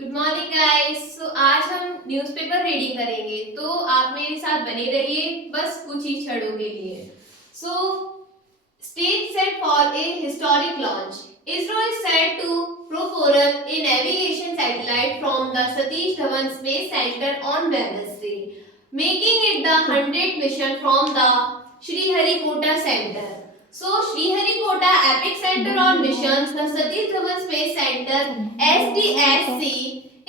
Good morning guys. आज हम newspaper reading करेंगे, तो आप मेरे साथ बने रहिए बस कुछ ही क्षणों के लिए। So stage set for a historic launch. ISRO is set to propose a navigation satellite from the Satish Dhawan Space Center on Wednesday, making it the 100th mission from the Sriharikota Center. So Sriharikota Epic Center on Missions, the Satish Dhawan Space Center SDSC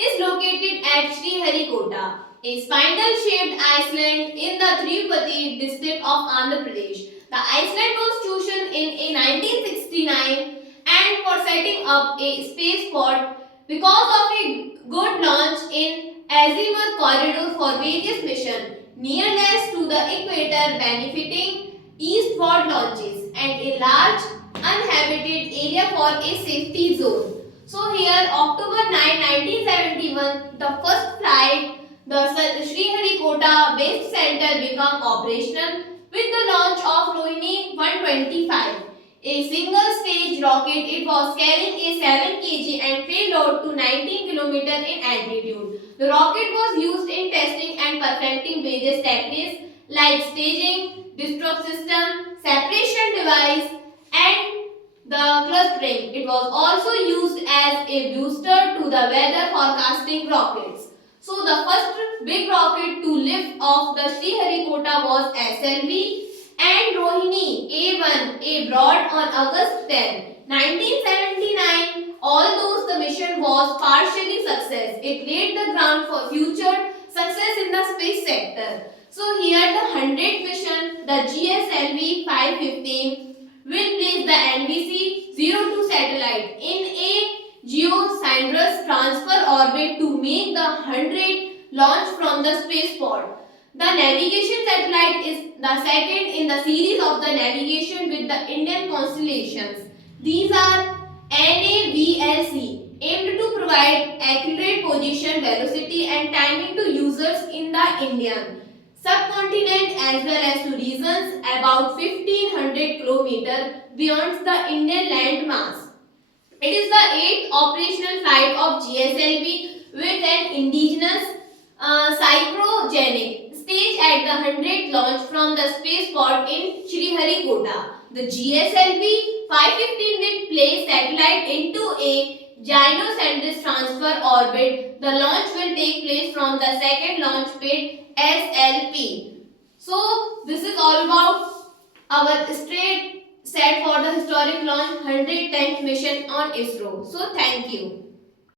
is located at Sriharikota, a spindle-shaped island in the Tirupati district of Andhra Pradesh. The island was chosen in 1969 and for setting up a spaceport because of a good launch in azimuth corridor for various missions nearness to the equator benefiting eastward launches and a large uninhabited area for a safety zone. So here October 9, 1971, the first flight, the Sriharikota Base Center became operational with the launch of Rohini 125, a single-stage rocket. It was carrying a 7 kg and payload to 19 km in altitude. The rocket was used in testing and perfecting various techniques like staging, disc system, separation device, and the clustering. It was also used as a booster to the weather forecasting rockets. So the first big rocket to lift off the Sriharikota was SLV and Rohini A1 A brought on August 10, 1979. Although the mission was partially success, it laid the ground for future success in the space sector. So here the 100th mission, the GSLV 515, will place the NBC-02 satellite in a geosynchronous transfer orbit to make the 100th launch from the spaceport. The navigation satellite is the second in the series of the navigation with the Indian constellations. These are NAVLC, aimed to provide accurate position, velocity and timing to users in the Indian subcontinent as well as to regions about 1500 km beyond the Indian land mass. It is the 8th operational flight of GSLV with an indigenous cryogenic stage at the 100th launch from the spaceport in Sriharikota. The GSLV 515 will place satellite into a gynocentric transfer orbit. The launch will take place from the second launch pad SLP. So this is all about our straight set for the historic launch 110th mission on ISRO. So thank you.